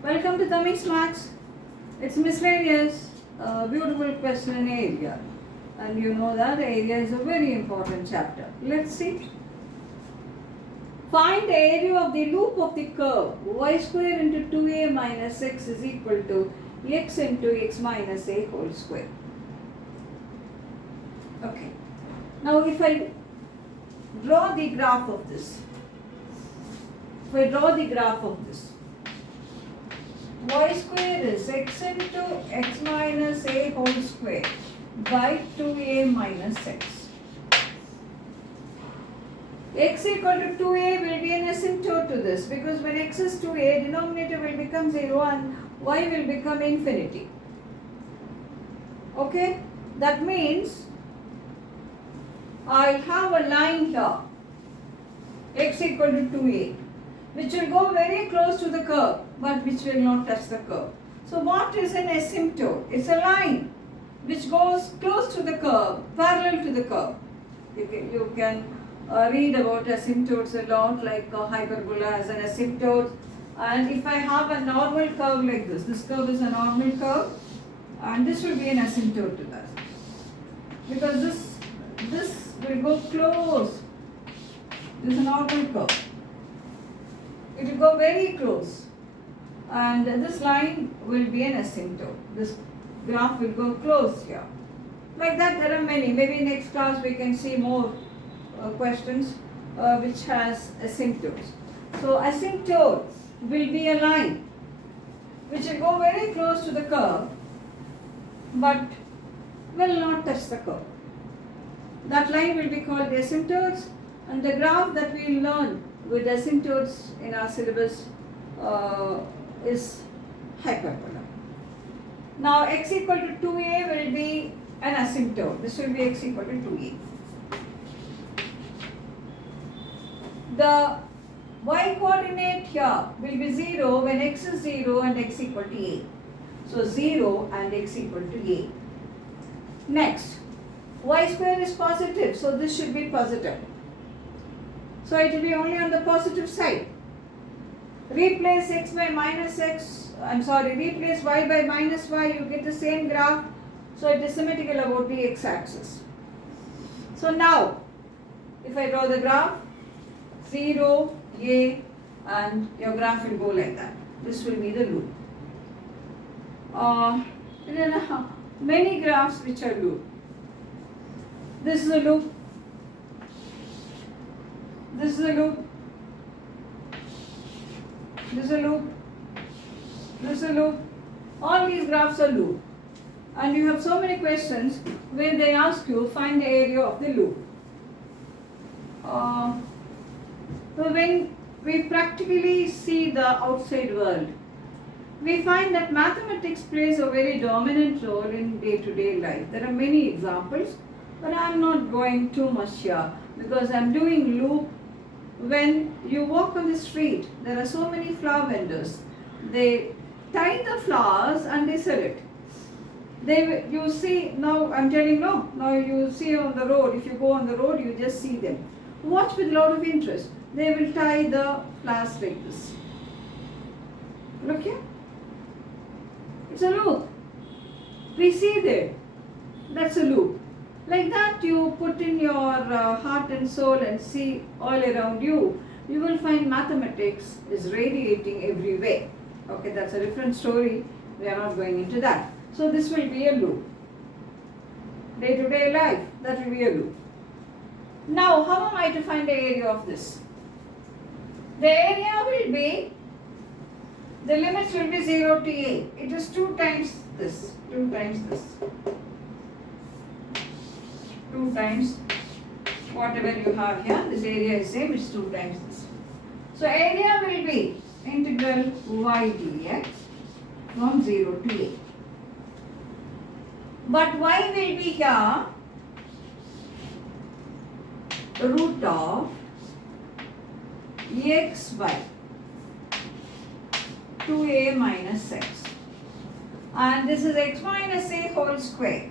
Welcome to Tammy's Maths. It's miscellaneous, beautiful question in area. And you know that area is a very important chapter. Let's see. Find the area of the loop of the curve y square into 2a minus x is equal to x into x minus a whole square. Okay. Now if I draw the graph of this, y square is x into x minus a whole square by 2a minus x. X equal to 2a will be an asymptote to this because when x is 2a, denominator will become 0 and y will become infinity. Okay? That means I'll have a line here, x equal to 2a, which will go very close to the curve but which will not touch the curve. So what is an asymptote? It's a line which goes close to the curve, parallel to the curve. You can read about asymptotes a lot, like hyperbola as an asymptote. And if I have a normal curve like this curve is a normal curve and this will be an asymptote to that. Because this will go close. This is a normal curve. It will go very close. And this line will be an asymptote. This graph will go close here. Like that there are many. Maybe next class we can see more questions which has asymptotes. So asymptote will be a line which will go very close to the curve but will not touch the curve. That line will be called the asymptotes, and the graph that we learn with asymptotes in our syllabus is hyperbola. Now x equal to 2a will be an asymptote. This will be x equal to 2a. The y coordinate here will be 0 when x is 0 and x equal to a. So 0 and x equal to a. Next, y square is positive, so this should be positive. So it will be only on the positive side. Replace x by minus x, replace y by minus y, you get the same graph. So it is symmetrical about the x-axis. So now, if I draw the graph, 0, a, and your graph will go like that. This will be the loop. There are many graphs which are loop. This is a loop. This is a loop. This is a loop. This is a loop. All these graphs are loop. And you have so many questions where they ask you find the area of the loop. So when we practically see the outside world, we find that mathematics plays a very dominant role in day-to-day life. There are many examples, but I am not going too much here because I am doing loop. When you walk on the street, there are so many flower vendors. They tie the flowers and they sell it. You see, now I'm telling no, now you see on the road, if you go on the road, you just see them. Watch with a lot of interest. They will tie the flowers like this. Look here. It's a loop. We see there. That's a loop. Like that you put in your heart and soul and see all around you. You will find mathematics is radiating everywhere. Okay, that's a different story. We are not going into that. So this will be a loop. Day-to-day life, that will be a loop. Now, how am I to find the area of this? The area will be, the limits will be 0 to a. It is 2 times this, 2 times this. 2 times whatever you have here, this area is same, it's 2 times this. So area will be integral y dx from 0 to a. But y will be here root of x by 2a minus x. And this is x minus a whole square.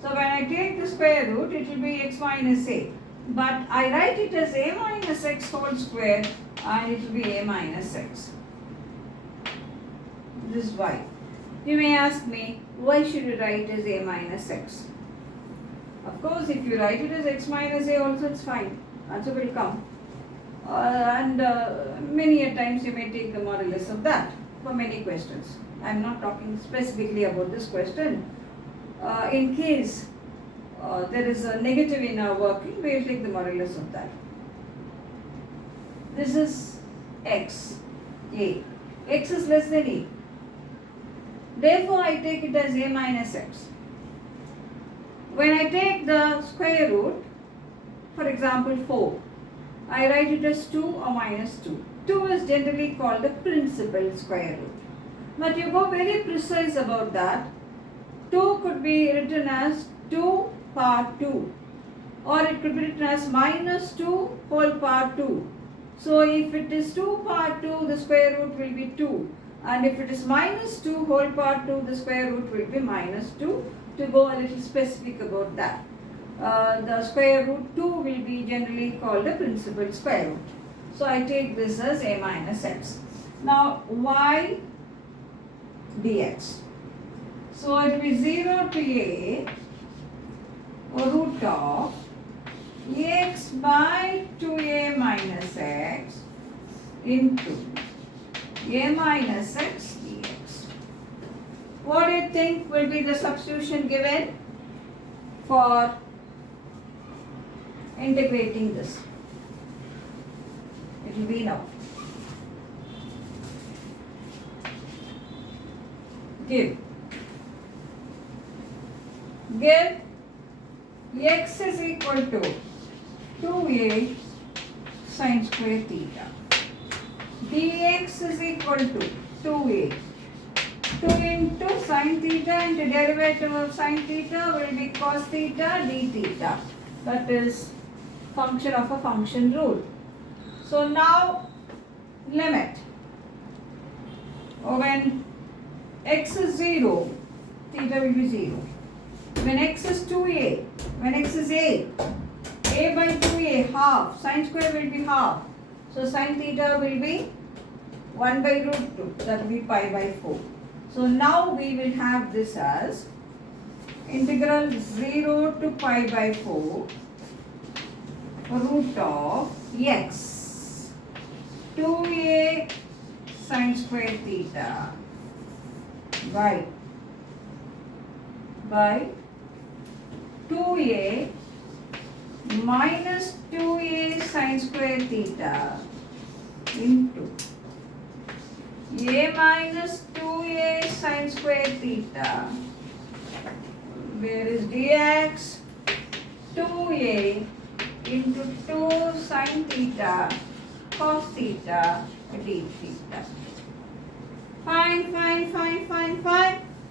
So when I take the square root, it will be x minus a. But I write it as a minus x whole square and it will be a minus x. this y. You may ask me, why should you write as a minus x? Of course, if you write it as x minus a also, it's fine. Answer will come. Many a times you may take the modulus of that for many questions. I am not talking specifically about this question. In case there is a negative in our working, we will take the modulus of that. This is x, a. X is less than a. Therefore, I take it as a minus x. When I take the square root, for example 4, I write it as 2 or minus 2. 2 is generally called the principal square root. But you go very precise about that. 2 could be written as 2 power 2, or it could be written as minus 2 whole power 2. So if it is 2 power 2, the square root will be 2. And if it is minus 2 whole power 2, the square root will be minus 2. To go a little specific about that. The square root 2 will be generally called the principal square root. So I take this as a minus x. Now y dx. So it will be 0 to a root of x by 2a minus x into a minus x dx. What do you think will be the substitution given for integrating this? It will be now. Give x is equal to 2a sine square theta. Dx is equal to 2a. 2 into sine theta into derivative of sine theta will be cos theta d theta. That is function of a function rule. So now limit. When x is 0, theta will be 0. When x is 2a, when x is a by 2a half, sine square will be half. So sine theta will be 1 by root 2, that will be pi by 4. So now we will have this as integral 0 to pi by 4 root of x 2a sine square theta by 2a minus 2a sine square theta into a minus 2a sine square theta, where is dx 2a into 2 sine theta cos theta d theta. Fine.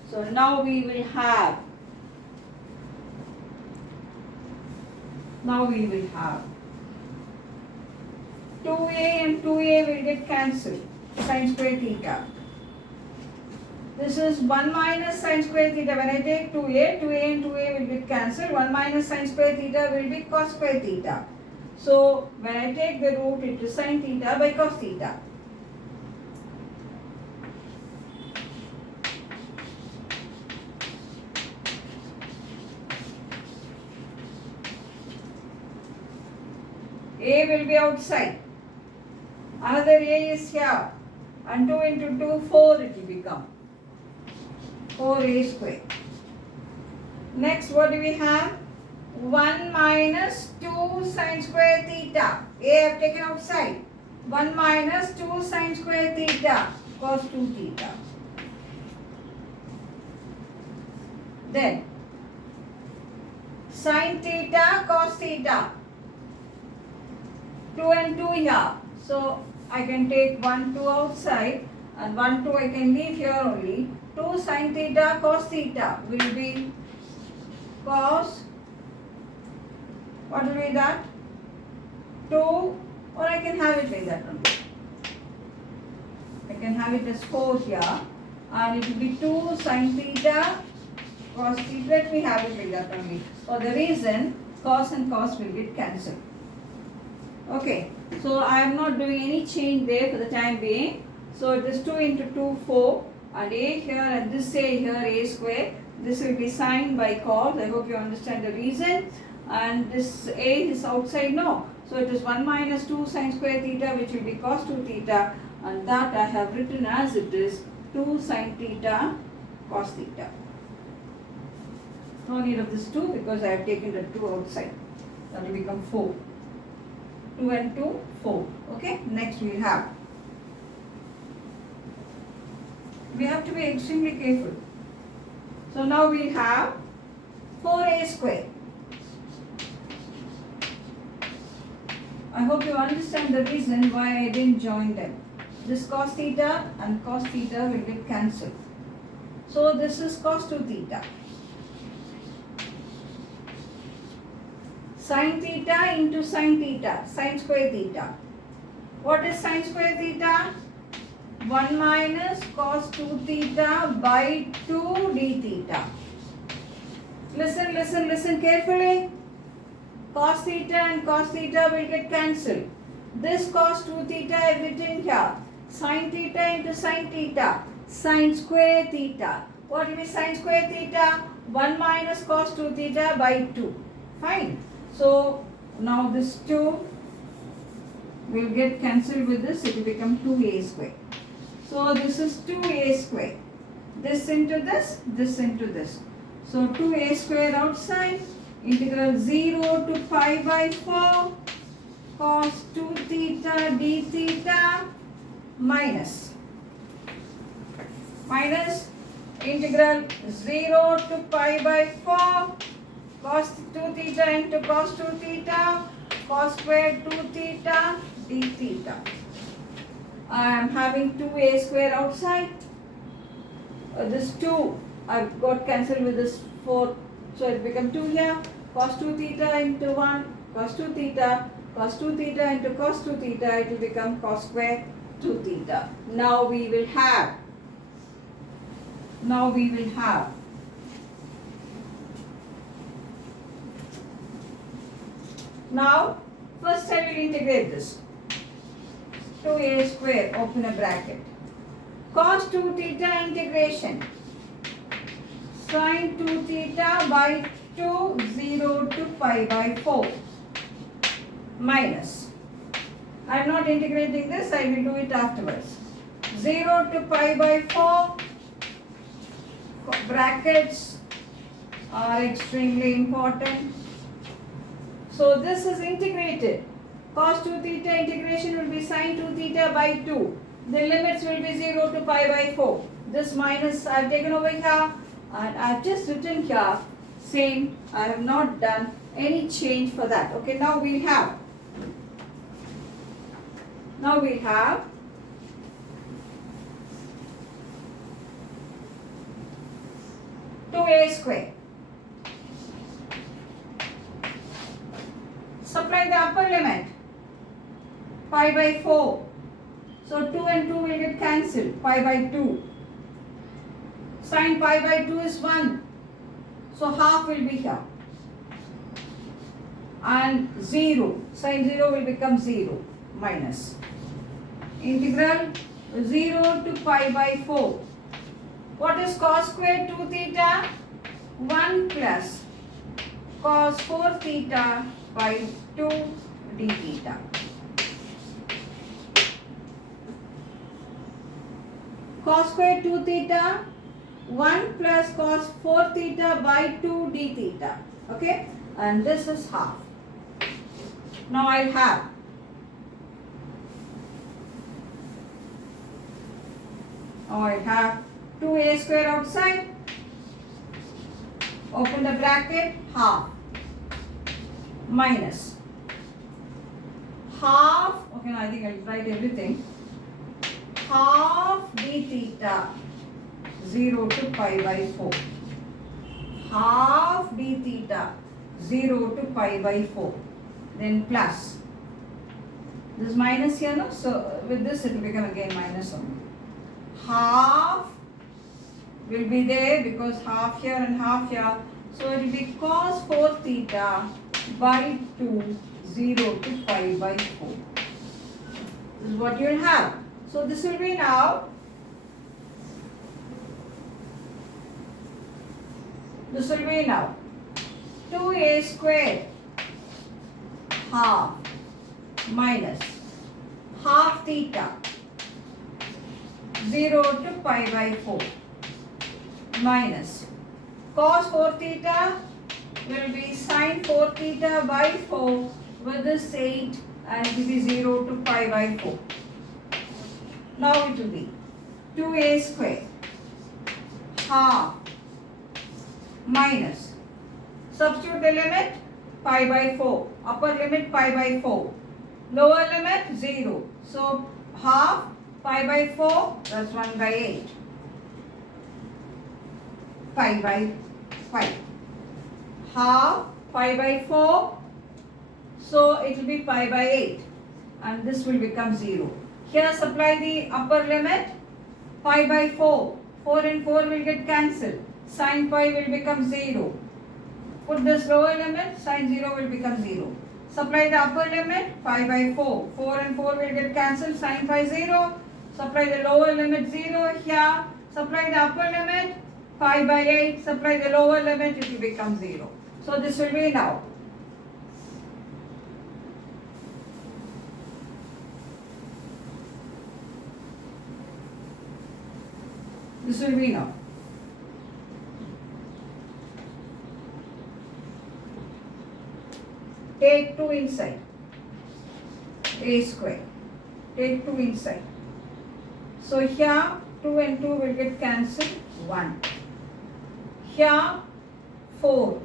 So now we will have 2a and 2a will get cancelled. Sine square theta. This is 1 minus sine square theta. When I take 2a and 2a will get cancelled. 1 minus sine square theta will be cos square theta. So when I take the root, it is sine theta by cos theta. A will be outside. Another a is here. And 2 into 2, 4 it will become. 4a square. Next, what do we have? 1 minus 2 sine square theta. A I have taken outside. 1 minus 2 sine square theta cos 2 theta. Then, sine theta cos theta. 2 and 2 here. So, I can take 1, 2 outside and 1, 2 I can leave here only. 2 sine theta cos theta will be cos, what will be that? 2, or I can have it like that only. I can have it as 4 here and it will be 2 sine theta cos theta. Let me have it like that only. For the reason cos and cos will get cancelled. Okay, so I am not doing any change there for the time being. So it is 2 into 2, 4. and a here and this a here a square. This will be sine by cos. I hope you understand the reason. And this a is outside, no. So it is 1 minus 2 sine square theta, which will be cos 2 theta, and that I have written as it is 2 sine theta cos theta. No need of this 2 because I have taken the 2 outside. That will become 4. 2 and 2, 4. Okay, next we have. We have to be extremely careful. So now we have 4a square. I hope you understand the reason why I didn't join them. This cos theta and cos theta will get cancelled. So this is cos 2 theta. Sin theta into sin theta, sin square theta. What is sin square theta? 1 minus cos 2 theta by 2 d theta. Listen carefully. Cos theta and cos theta will get cancelled. This cos 2 theta I have written here. Sin theta into sin theta. Sin square theta. What will be sin square theta? 1 minus cos 2 theta by 2. Fine. So now this 2 will get cancelled with this. It will become 2a square. So this is 2a square. This into this, this into this. So 2a square outside. Integral 0 to pi by 4 cos 2 theta d theta minus integral 0 to pi by 4 cos 2 theta into cos 2 theta cos square 2 theta d theta. I am having 2a square outside. This 2 I've got cancelled with this 4. So it becomes 2 here, cos 2 theta into 1, cos 2 theta into cos 2 theta, it will become cos square 2 theta. Now we will have, now first I will integrate this. 2a square, open a bracket. Cos 2 theta integration. Sin 2 theta by 2, 0 to pi by 4 minus. I am not integrating this, I will do it afterwards. 0 to pi by 4, brackets are extremely important. So this is integrated. Cos 2 theta integration will be sin 2 theta by 2. The limits will be 0 to pi by 4. This minus I have taken over here. And I have just written here, same, I have not done any change for that. Okay, now we have 2a square. Supply the upper limit, pi by 4. So 2 and 2 will get cancelled, pi by 2. Sin pi by 2 is 1. So half will be here. And 0. Sin 0 will become 0. Minus. Integral 0 to pi by 4. What is cos square 2 theta? 1 plus cos 4 theta by 2 d theta. Cos square 2 theta 1 plus cos 4 theta by 2 d theta. Okay, and this is half. Now I have Now I have 2a square outside. Open the bracket, half minus half. Okay, now I think I'll write everything. Half d theta 0 to pi by 4. Half d theta 0 to pi by 4. Then plus. This minus here, no? So with this it will become again minus only. Half will be there because half here and half here. So it will be cos 4 theta by 2, 0 to pi by 4. This is what you will have. So this will be now This will be now 2a square half minus half theta 0 to pi by 4 minus cos 4 theta will be sin 4 theta by 4 with this 8 and it will be 0 to pi by 4. Now it will be 2a square half minus, substitute the limit pi by 4, upper limit pi by 4, lower limit 0. So half pi by 4, that's 1 by 8, pi by 5. Half pi by 4, so it will be pi by 8 and this will become 0. Here supply the upper limit pi by 4, 4 and 4 will get cancelled, sin pi will become 0. Put this lower limit, sin 0 will become 0. Supply the upper limit pi by 4, 4 and 4 will get cancelled, sin pi 0. Supply the lower limit 0 here, supply the upper limit pi by 8, supply the lower limit, it will become 0. So this will be now take 2 inside, a square, take 2 inside. So here 2 and 2 will get cancelled, 1. Here 4,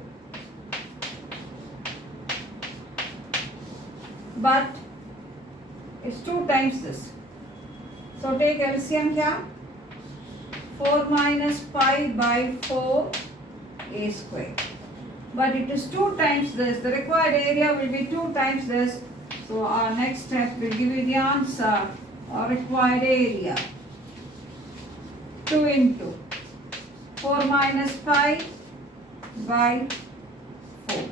but it's 2 times this. So take LCM here, 4 minus pi by 4 a square. But it is 2 times this. The required area will be 2 times this. So our next step will give you the answer. Our required area 2 into 4 minus pi by 4.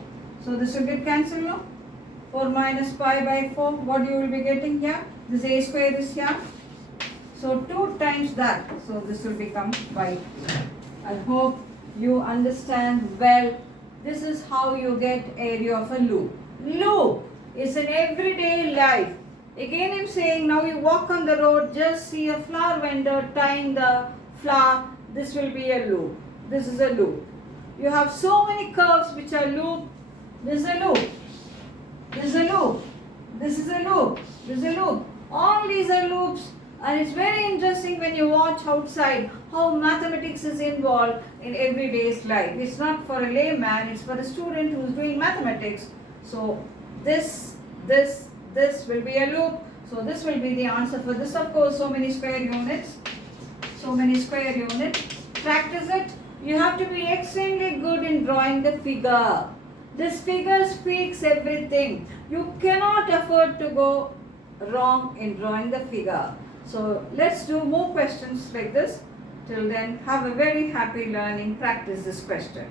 So this will get cancelled now. 4 minus pi by 4. What you will be getting here? This a square is here. So 2 times that. So this will become by 2. I hope you understand well. This is how you get area of a loop. Loop is an everyday life. Again I am saying, now you walk on the road, just see a flower vendor tying the flower. This will be a loop. This is a loop. You have so many curves which are loop. This is a loop. This is a loop. This is a loop. This is a loop. All these are loops. And it's very interesting when you watch outside how mathematics is involved in everyday's life. It's not for a layman, it's for a student who's doing mathematics. So this will be a loop. So this will be the answer for this. Of course, so many square units. So many square units. Practice it. You have to be extremely good in drawing the figure. This figure speaks everything. You cannot afford to go wrong in drawing the figure. So let's do more questions like this. Till then, have a very happy learning. Practice this question.